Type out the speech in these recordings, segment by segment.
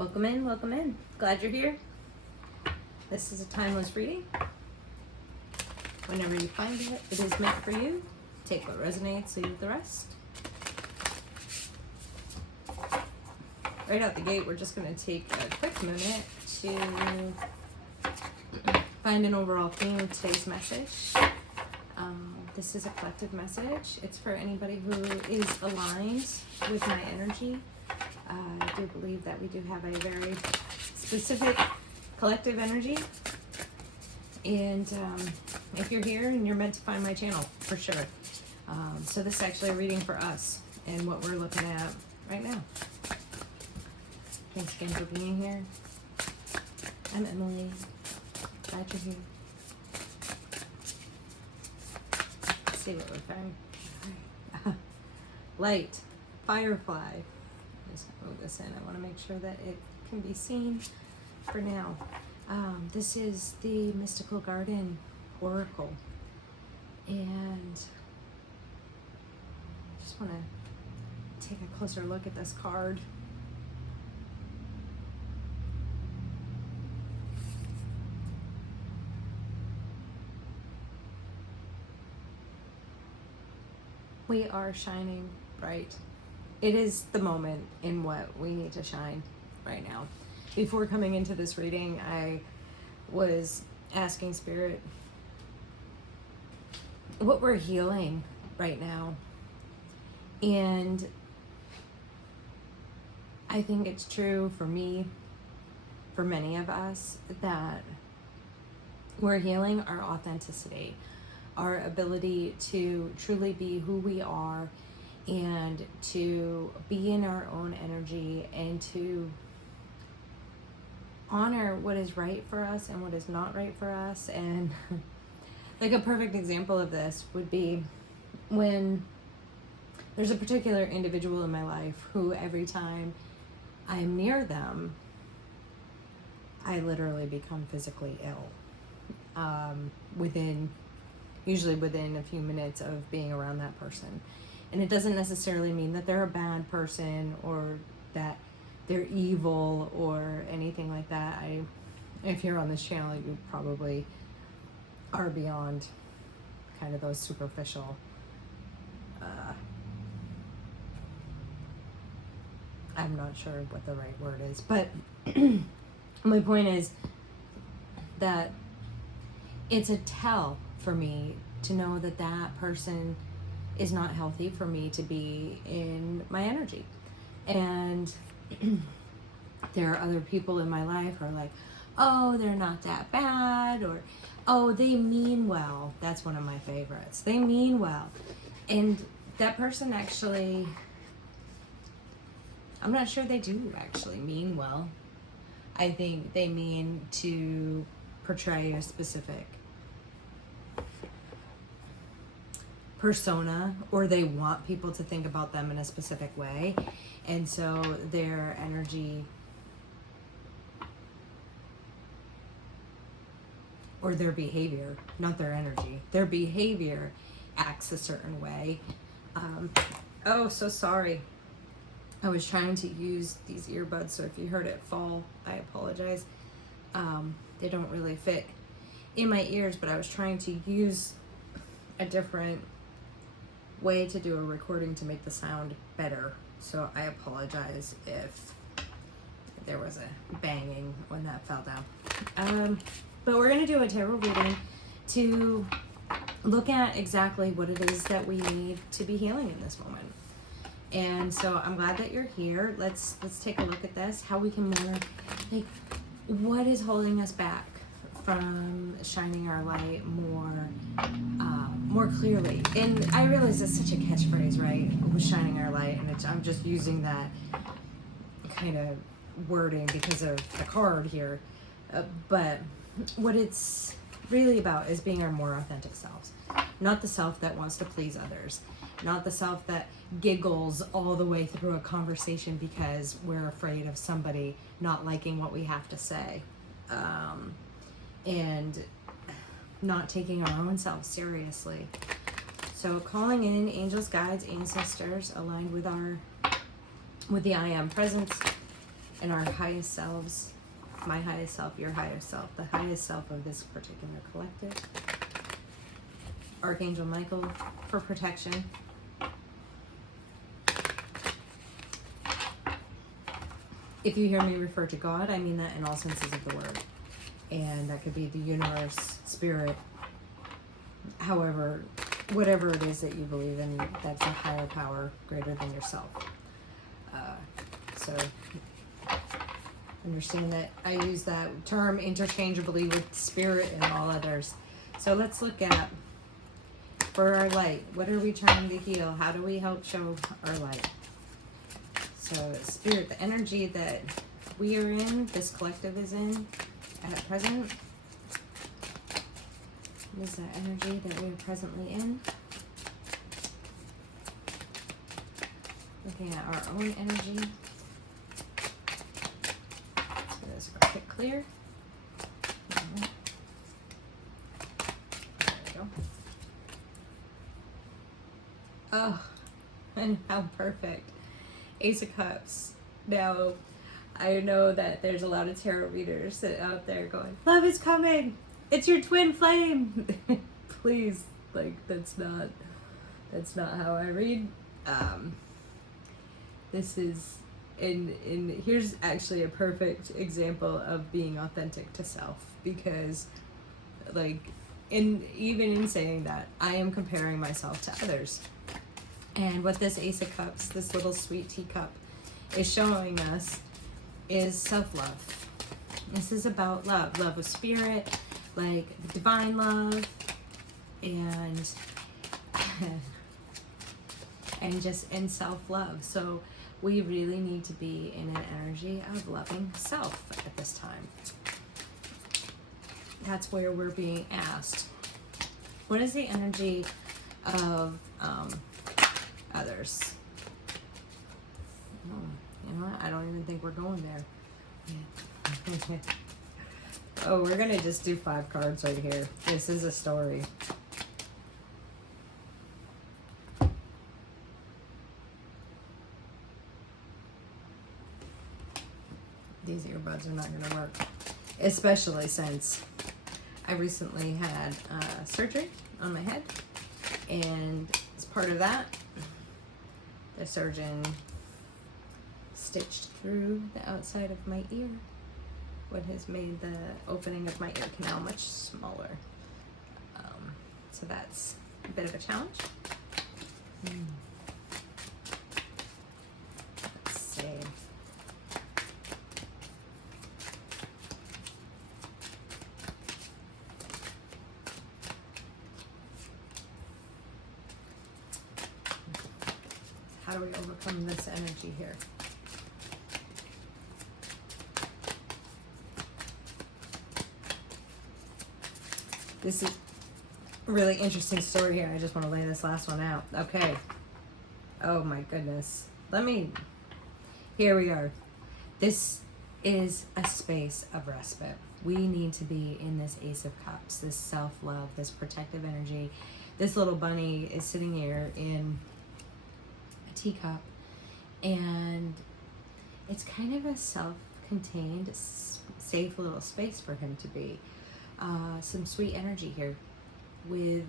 Welcome in, welcome in. Glad you're here. This is a timeless reading. Whenever you find it, it is meant for you. Take what resonates, leave the rest. Right out the gate, we're just going to take a quick minute to find an overall theme of today's message. This is a collective message. It's for anybody who is aligned with my energy. I do believe that we do have a very specific collective energy. And if you're here, and you're meant to find my channel, for sure. So this is actually a reading for us and what we're looking at right now. Thanks again for being here. I'm Emily. Glad you're here. Let's see what we're finding. Light, firefly. Just move this in. I want to make sure that it can be seen for now. This is the Mystical Garden Oracle. And I just want to take a closer look at this card. We are shining bright. It is the moment in what we need to shine right now. Before coming into this reading, I was asking Spirit what we're healing right now. And I think it's true for me, for many of us, that we're healing our authenticity, our ability to truly be who we are, and to be in our own energy, and to honor what is right for us and what is not right for us. And like a perfect example of this would be when there's a particular individual in my life who every time I'm near them, I literally become physically ill. Usually within a few minutes of being around that person. And it doesn't necessarily mean that they're a bad person or that they're evil or anything like that. If you're on this channel, you probably are beyond kind of those superficial I'm not sure what the right word is, but my point is that it's a tell for me to know that that person is not healthy for me to be in my energy. And there are other people in my life who are like, oh, they're not that bad, or oh, they mean well. That's one of my favorites. They mean well. And that person actually, I'm not sure they do actually mean well. I think they mean to portray a specific persona, or they want people to think about them in a specific way, and so their energy or their behavior, not their energy, their behavior acts a certain way. Oh, so sorry. I was trying to use these earbuds, so if you heard it fall, I apologize. They don't really fit in my ears, but I was trying to use a different way to do a recording to make the sound better. So I apologize if there was a banging when that fell down. But we're going to do a tarot reading to look at exactly what it is that we need to be healing in this moment. And so I'm glad that you're here. Let's take a look at this, how we can more, like, what is holding us back from shining our light more clearly. And I realize it's such a catchphrase, right? With shining our light, and I'm just using that kind of wording because of the card here. But what it's really about is being our more authentic selves. Not the self that wants to please others. Not the self that giggles all the way through a conversation because we're afraid of somebody not liking what we have to say. And not taking our own selves seriously. So calling in angels, guides, ancestors aligned with the I Am presence and our highest selves, my highest self, your highest self, the highest self of this particular collective. Archangel Michael for protection. If you hear me refer to God, I mean that in all senses of the word. And that could be the universe, spirit, however, whatever it is that you believe in, that's a higher power greater than yourself. So understand that I use that term interchangeably with spirit and all others. So let's look at, for our light, what are we trying to heal? How do we help show our light? So spirit, the energy that we are in, this collective is in at present. What is that energy that we are presently in? Looking at our own energy. Let's get this quick clear. There we go. Oh, and how perfect. Ace of Cups. Now, I know that there's a lot of tarot readers that out there going, love is coming. It's your twin flame. Please, like, that's not how I read. This is, and here's actually a perfect example of being authentic to self, because, like, even in saying that, I am comparing myself to others. And what this Ace of Cups, this little sweet teacup, is showing us is self-love. This is about love of spirit, like divine love, and and self-love. So we really need to be in an energy of loving self at this time. That's where we're being asked. What is the energy of others? You know what? I don't even think we're going there. Oh, we're gonna just do 5 cards right here. This is a story. These earbuds are not gonna work, especially since I recently had surgery on my head, and as part of that, the surgeon stitched through the outside of my ear, what has made the opening of my ear canal much smaller. So that's a bit of a challenge. Let's see. How do we overcome this energy here? This is a really interesting story here. I just want to lay this last one out. Okay. Oh my goodness. Here we are. This is a space of respite. We need to be in this Ace of Cups, this self-love, this protective energy. This little bunny is sitting here in a teacup, and it's kind of a self-contained, safe little space for him to be. Some sweet energy here with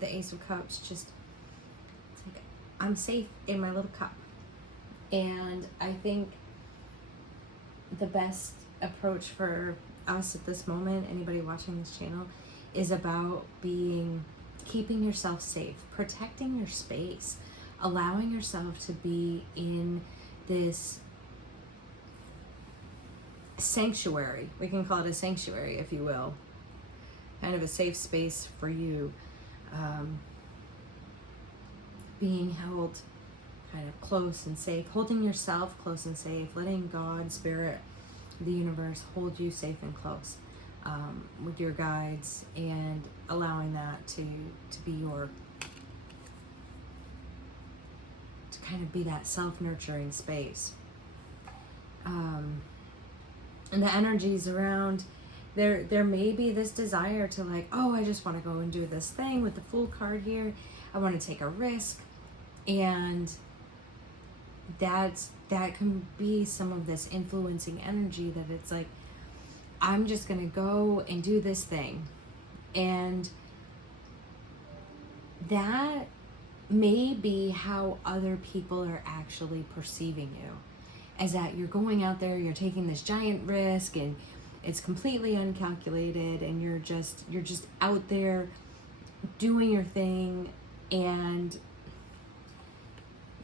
the Ace of Cups. Just, it's like, I'm safe in my little cup. And I think the best approach for us at this moment, anybody watching this channel, is about keeping yourself safe, protecting your space, allowing yourself to be in this sanctuary. We can call it a sanctuary, if you will. Kind of a safe space for you, being held kind of close and safe, holding yourself close and safe, letting God, Spirit, the universe hold you safe and close with your guides, and allowing that to be to kind of be that self-nurturing space. And the energies around, there may be this desire to, like, oh, I just want to go and do this thing with the Fool card here. I want to take a risk. And that can be some of this influencing energy, that it's like, I'm just gonna go and do this thing. And that may be how other people are actually perceiving you, as that you're going out there, you're taking this giant risk, and it's completely uncalculated, and you're just out there doing your thing, and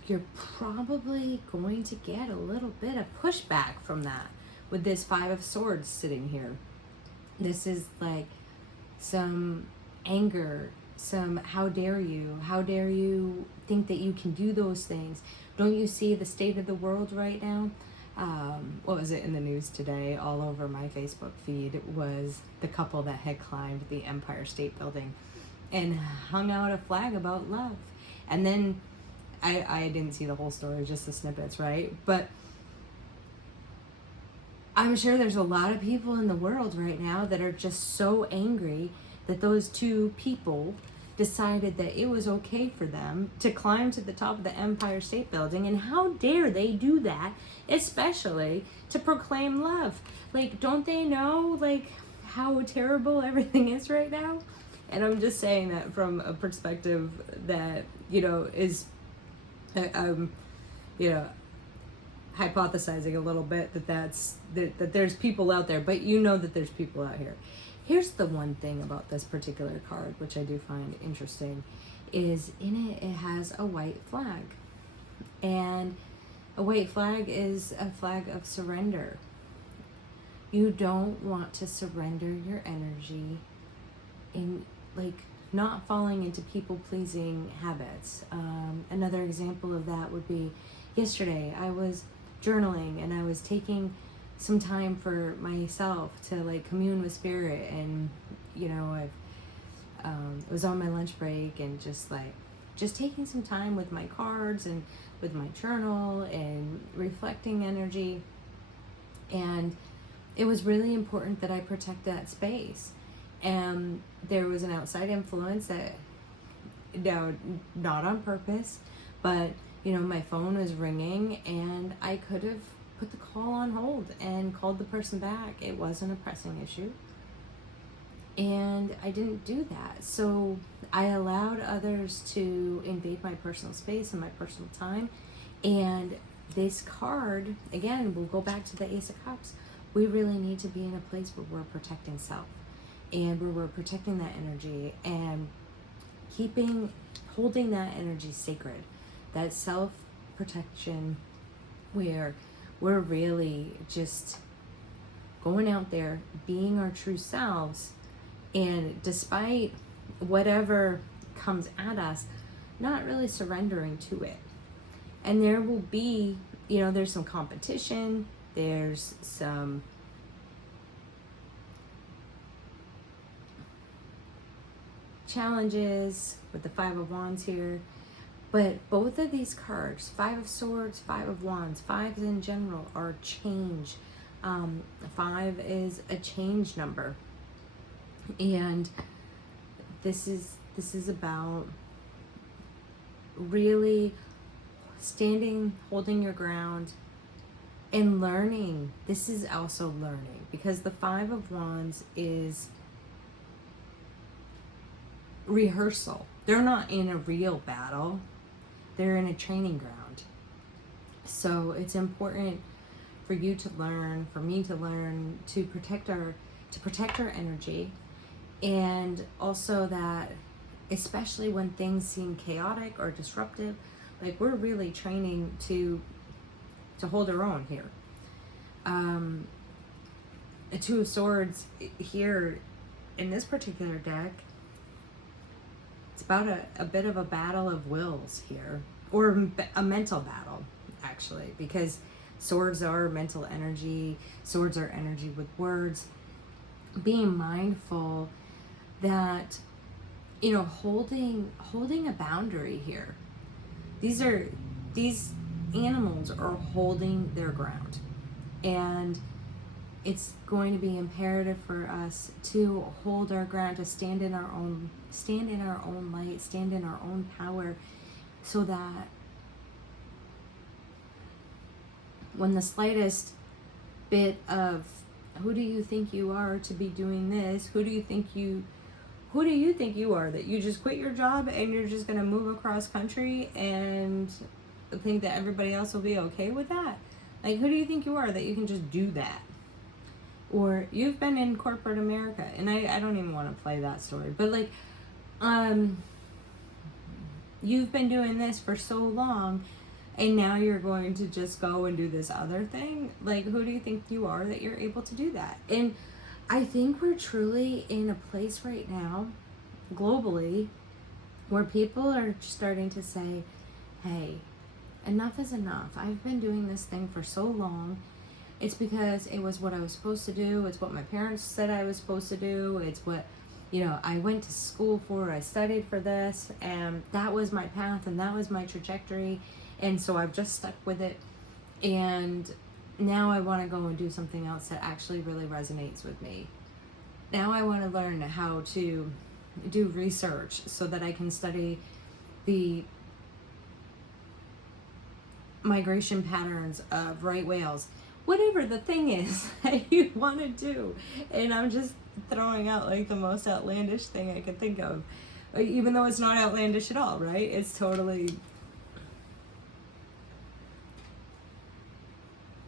you're probably going to get a little bit of pushback from that with this Five of Swords sitting here. This is like some anger, some how dare you think that you can do those things. Don't you see the state of the world right now? What was it in the news today? All over my Facebook feed was the couple that had climbed the Empire State Building and hung out a flag about love. And then I didn't see the whole story, just the snippets, right? But I'm sure there's a lot of people in the world right now that are just so angry that those two people decided that it was okay for them to climb to the top of the Empire State Building. And how dare they do that, especially to proclaim love? Like, don't they know, like, how terrible everything is right now? And I'm just saying that from a perspective that, is, hypothesizing a little bit that there's people out there, but that there's people out here. Here's the one thing about this particular card, which I do find interesting, is in it has a white flag. And a white flag is a flag of surrender. You don't want to surrender your energy in, like, not falling into people-pleasing habits. Another example of that would be yesterday I was journaling, and I was taking some time for myself to, like, commune with spirit. And I was on my lunch break, and just taking some time with my cards and with my journal and reflecting energy. And it was really important that I protect that space. And there was an outside influence that, not on purpose, but my phone was ringing, and I could have put the call on hold and called the person back. It wasn't a pressing issue, and I didn't do that. So I allowed others to invade my personal space and my personal time. And this card, again, we'll go back to the Ace of Cups. We really need to be in a place where we're protecting self, and where we're protecting that energy and holding that energy sacred, that self-protection, where we're really just going out there, being our true selves, and despite whatever comes at us, not really surrendering to it. And there will be, there's some competition, there's some challenges with the Five of Wands here. But both of these cards, Five of Swords, Five of Wands, fives in general are change. 5 is a change number. And this is about really standing, holding your ground, and learning. This is also learning, because the Five of Wands is rehearsal. They're not in a real battle. They're in a training ground. So it's important for you to learn, for me to learn, to protect our energy. And also that, especially when things seem chaotic or disruptive, like, we're really training to hold our own here. A Two of Swords here in this particular deck, it's about a bit of a battle of wills here, or a mental battle, actually, because swords are mental energy. Swords are energy with words. Being mindful that, holding a boundary here. These animals are holding their ground, and it's going to be imperative for us to hold our ground, to stand in our own light, stand in our own power, so that when the slightest bit of who do you think you are to be doing this? Who do you think you are that you just quit your job and you're just going to move across country and think that everybody else will be okay with that? Like, who do you think you are that you can just do that? Or you've been in corporate America, and I don't even want to play that story, but like, you've been doing this for so long, and now you're going to just go and do this other thing? Like, who do you think you are that you're able to do that? And I think we're truly in a place right now, globally, where people are starting to say, hey, enough is enough. I've been doing this thing for so long. It's because it was what I was supposed to do. It's what my parents said I was supposed to do. It's what, I went to school for. I studied for this, and that was my path, and that was my trajectory. And so I've just stuck with it. And now I want to go and do something else that actually really resonates with me. Now I want to learn how to do research so that I can study the migration patterns of right whales. Whatever the thing is that you want to do. And I'm just throwing out like the most outlandish thing I could think of. Even though it's not outlandish at all, right? It's totally...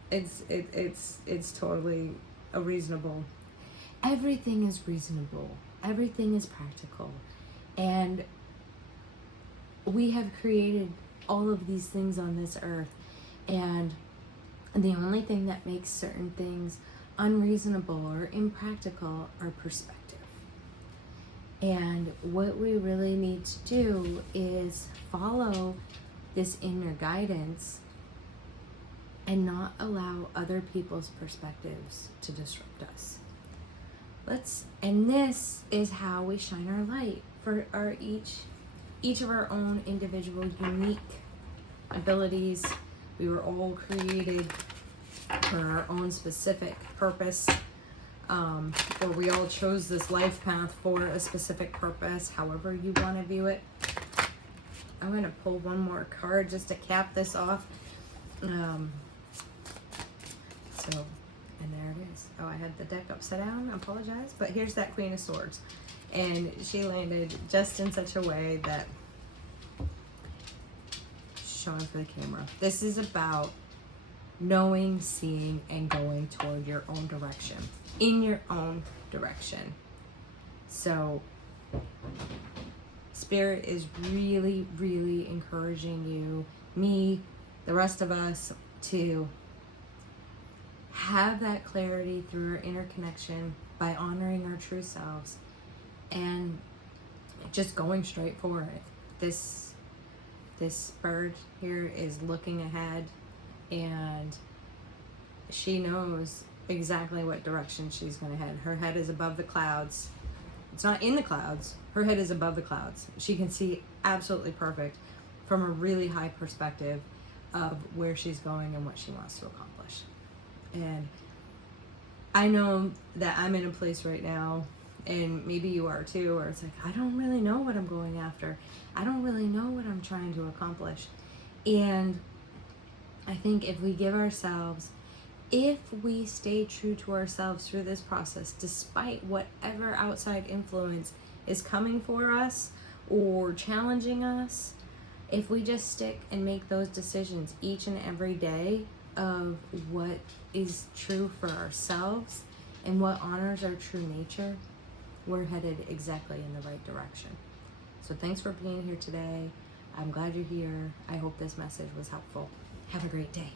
It's totally a reasonable... Everything is reasonable. Everything is practical. And we have created all of these things on this earth. And the only thing that makes certain things unreasonable or impractical are perspective. And what we really need to do is follow this inner guidance and not allow other people's perspectives to disrupt us. And this is how we shine our light for our each of our own individual unique abilities. We were all created for our own specific purpose, or we all chose this life path for a specific purpose, however you want to view it. I'm going to pull one more card just to cap this off. And there it is. Oh, I had the deck upside down. I apologize. But here's that Queen of Swords. And she landed just in such a way that... Showing for the camera. This is about knowing, seeing, and going toward your own direction. In your own direction. So, Spirit is really, really encouraging you, me, the rest of us, to have that clarity through our inner connection by honoring our true selves and just going straight for it. This bird here is looking ahead, and she knows exactly what direction she's going to head. Her head is above the clouds. It's not in the clouds. Her head is above the clouds. She can see absolutely perfect from a really high perspective of where she's going and what she wants to accomplish. And I know that I'm in a place right now, and maybe you are too, where it's like, I don't really know what I'm going after. I don't really know what I'm trying to accomplish. And I think if we give ourselves, if we stay true to ourselves through this process, despite whatever outside influence is coming for us or challenging us, if we just stick and make those decisions each and every day of what is true for ourselves and what honors our true nature, we're headed exactly in the right direction. So thanks for being here today. I'm glad you're here. I hope this message was helpful. Have a great day.